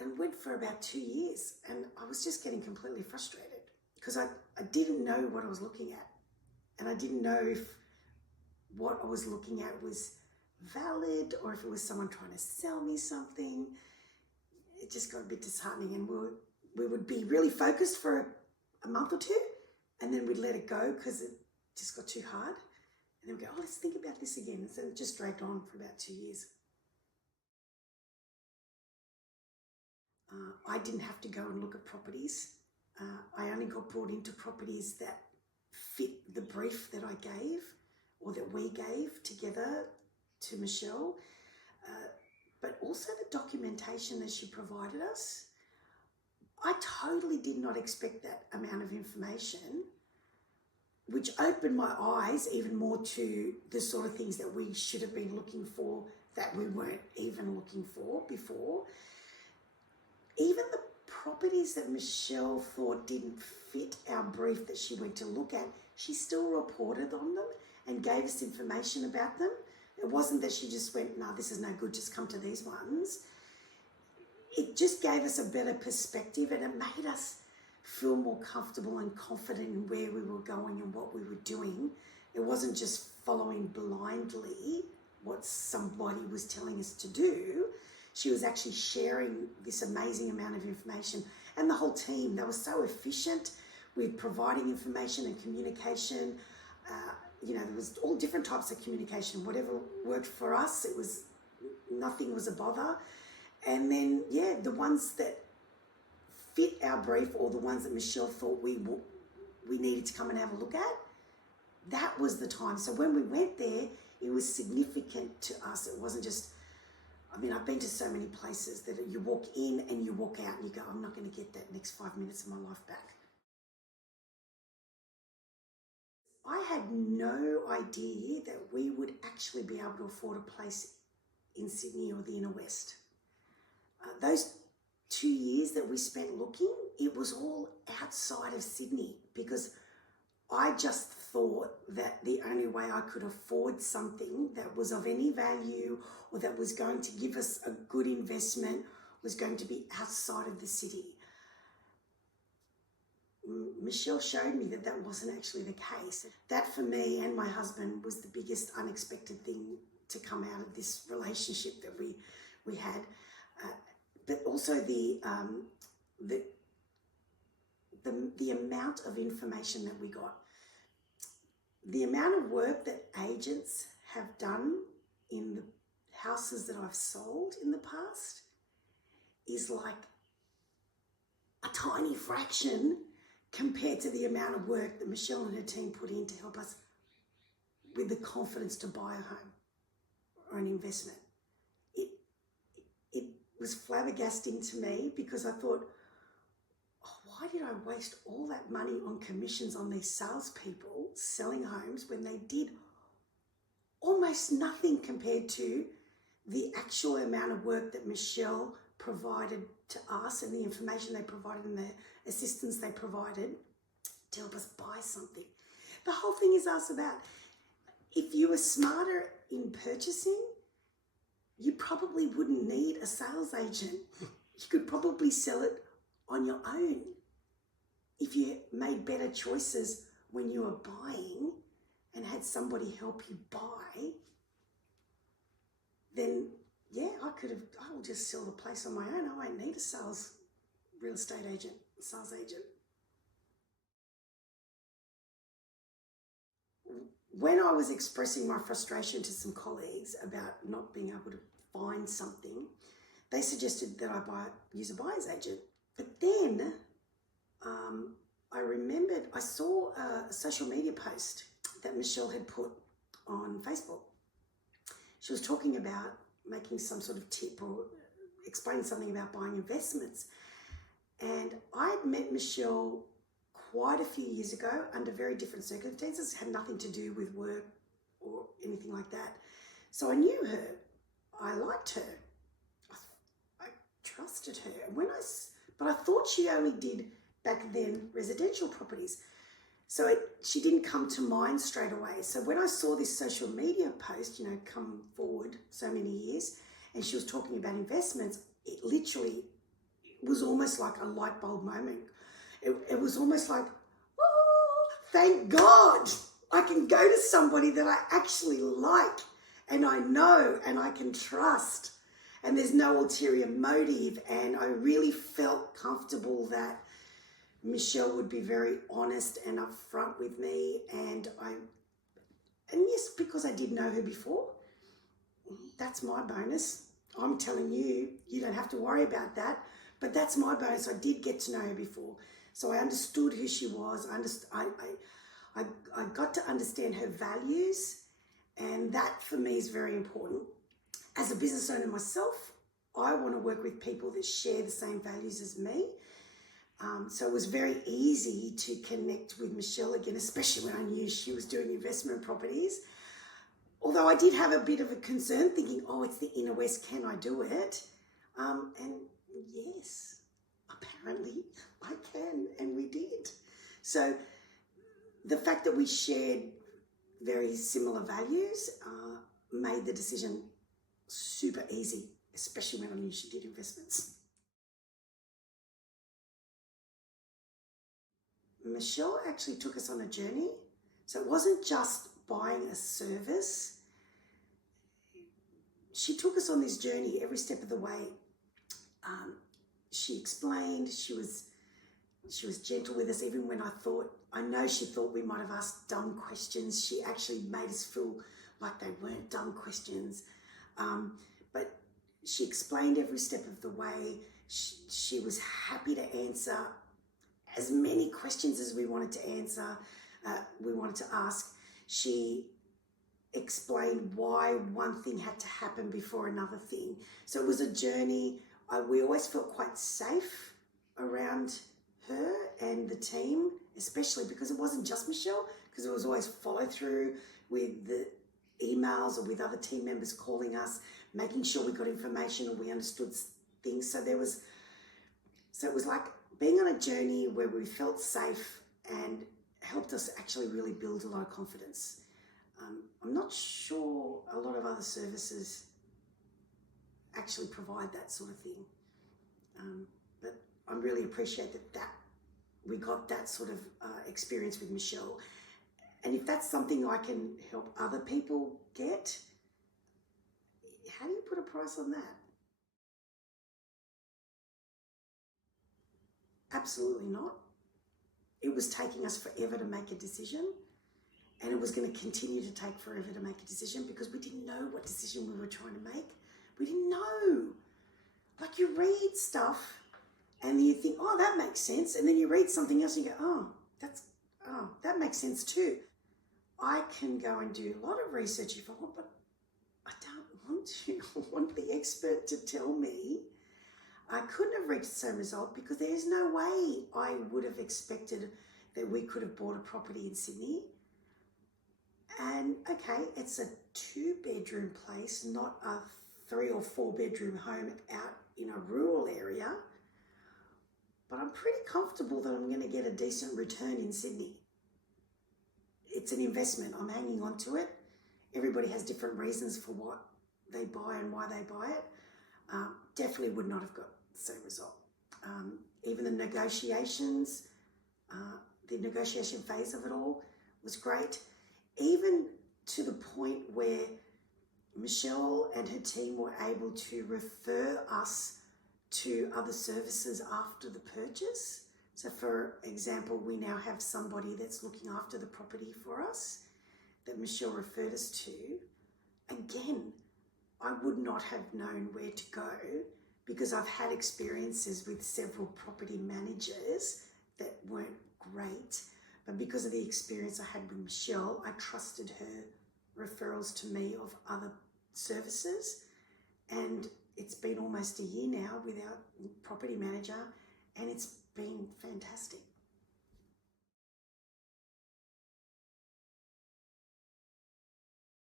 and went for about 2 years, and I was just getting completely frustrated because I didn't know what I was looking at, and I didn't know if what I was looking at was valid or if it was someone trying to sell me something. It just got a bit disheartening, and we would be really focused for a month or two, and then we'd let it go because it just got too hard, and then we'd go, oh, let's think about this again. And so it just dragged on for about 2 years. I didn't have to go and look at properties. I only got brought into properties that fit the brief that I gave or that we gave together to Michelle, but also the documentation that she provided us. I totally did not expect that amount of information, which opened my eyes even more to the sort of things that we should have been looking for that we weren't even looking for before. Even the properties that Michelle thought didn't fit our brief that she went to look at, she still reported on them and gave us information about them. It wasn't that she just went, no, this is no good, just come to these ones. It just gave us a better perspective, and it made us feel more comfortable and confident in where we were going and what we were doing. It wasn't just following blindly what somebody was telling us to do. She was actually sharing this amazing amount of information, and the whole team, they were so efficient with providing information and communication. There was all different types of communication. Whatever worked for us, nothing was a bother. And then, the ones that fit our brief, or the ones that Michelle thought we needed to come and have a look at, that was the time. So when we went there, it was significant to us. It wasn't just, I've been to so many places that you walk in and you walk out and you go, I'm not going to get that next 5 minutes of my life back. I had no idea that we would actually be able to afford a place in Sydney or the inner west. Those 2 years that we spent looking, it was all outside of Sydney, because I just thought that the only way I could afford something that was of any value or that was going to give us a good investment was going to be outside of the city. Michelle showed me that that wasn't actually the case. That for me and my husband was the biggest unexpected thing to come out of this relationship that we had. But also the amount of information that we got. The amount of work that agents have done in the houses that I've sold in the past is like a tiny fraction compared to the amount of work that Michelle and her team put in to help us with the confidence to buy a home or an investment. It was flabbergasting to me, because I thought, why did I waste all that money on commissions on these salespeople selling homes when they did almost nothing compared to the actual amount of work that Michelle provided to us and the information they provided and the assistance they provided to help us buy something. The whole thing is us about, if you were smarter in purchasing, you probably wouldn't need a sales agent. You could probably sell it on your own. If you made better choices when you were buying and had somebody help you buy, then I will just sell the place on my own. I won't need a real estate agent, sales agent. When I was expressing my frustration to some colleagues about not being able to find something, they suggested that I use a buyer's agent. But then I remembered, I saw a social media post that Michelle had put on Facebook. She was talking about making some sort of tip or explaining something about buying investments. And I'd met Michelle quite a few years ago under very different circumstances, had nothing to do with work or anything like that. So I knew her, I liked her, I trusted her. But I thought she only did back then residential properties. So she didn't come to mind straight away. So when I saw this social media post, come forward so many years, and she was talking about investments, it literally was almost like a light bulb moment. It was almost like, oh, thank God I can go to somebody that I actually like and I know and I can trust. And there's no ulterior motive. And I really felt comfortable that Michelle would be very honest and upfront with me. And yes, because I did know her before, that's my bonus. I'm telling you, you don't have to worry about that. But that's my bonus. I did get to know her before. So I understood who she was. I got to understand her values. And that for me is very important. As a business owner myself, I want to work with people that share the same values as me. So it was very easy to connect with Michelle again, especially when I knew she was doing investment properties. Although I did have a bit of a concern thinking, oh, it's the Inner West, can I do it? And yes, apparently I can, and we did. So the fact that we shared very similar values made the decision super easy, especially when I knew she did investments. Michelle actually took us on a journey. So it wasn't just buying a service. She took us on this journey every step of the way. She explained, she was gentle with us, even when I know she thought we might have asked dumb questions. She actually made us feel like they weren't dumb questions. But she explained every step of the way. She was happy to answer as many questions as we wanted to answer, we wanted to ask. She explained why one thing had to happen before another thing. So it was a journey. We always felt quite safe around her and the team, especially because it wasn't just Michelle, because it was always follow through with the emails or with other team members calling us, making sure we got information or we understood things. So it was like being on a journey where we felt safe and helped us actually really build a lot of confidence. I'm not sure a lot of other services actually provide that sort of thing. But I really appreciate that we got that sort of experience with Michelle. And if that's something I can help other people get, how do you put a price on that? Absolutely not. It was taking us forever to make a decision, and it was going to continue to take forever to make a decision because we didn't know what decision we were trying to make. We didn't know. Like, you read stuff and you think, oh, that makes sense. And then you read something else and you go, that makes sense too. I can go and do a lot of research if I want, but I don't want to. I want the expert to tell me. I couldn't have reached the same result because there's no way I would have expected that we could have bought a property in Sydney. And okay, it's a 2-bedroom place, not a 3 or 4 bedroom home out in a rural area. But I'm pretty comfortable that I'm going to get a decent return in Sydney. It's an investment. I'm hanging on to it. Everybody has different reasons for what they buy and why they buy it. Definitely would not have got the same result. Even the negotiation phase of it all was great. Even to the point where Michelle and her team were able to refer us to other services after the purchase. So for example, we now have somebody that's looking after the property for us that Michelle referred us to. Again, I would not have known where to go because I've had experiences with several property managers that weren't great. But because of the experience I had with Michelle, I trusted her referrals to me of other services. And it's been almost a year now with our property manager, and it's been fantastic.